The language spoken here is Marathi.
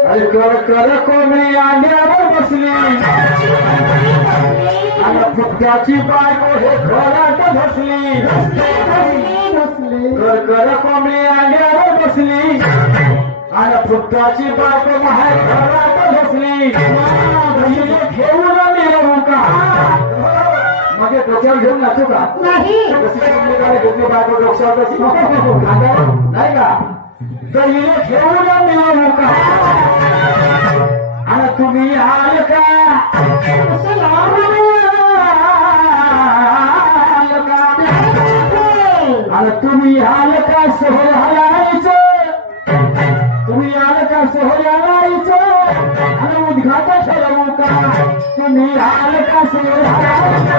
अरे कर कर कोंबडी अंड्यावर बसली आणि फुटक्याची बायको हे घरात बसली कर कर कोंबडी अंड्यावर बसली आणि फुटक्याची बायको माझ्या घरात बसली घेऊन मिळवू का म्हणजे डोक्यावर घेऊन नाचू का नाही बायको डोक्यावर नाही का गईले घेऊन मिळवू का आणि तुम्ही आल का आणि तुम्ही आल का सोहळ्याला यायचं तुम्ही आल का सोहळ्याला यायचं आणि उद्घाटन ठरवू का तुम्ही आल का सोहळ्याला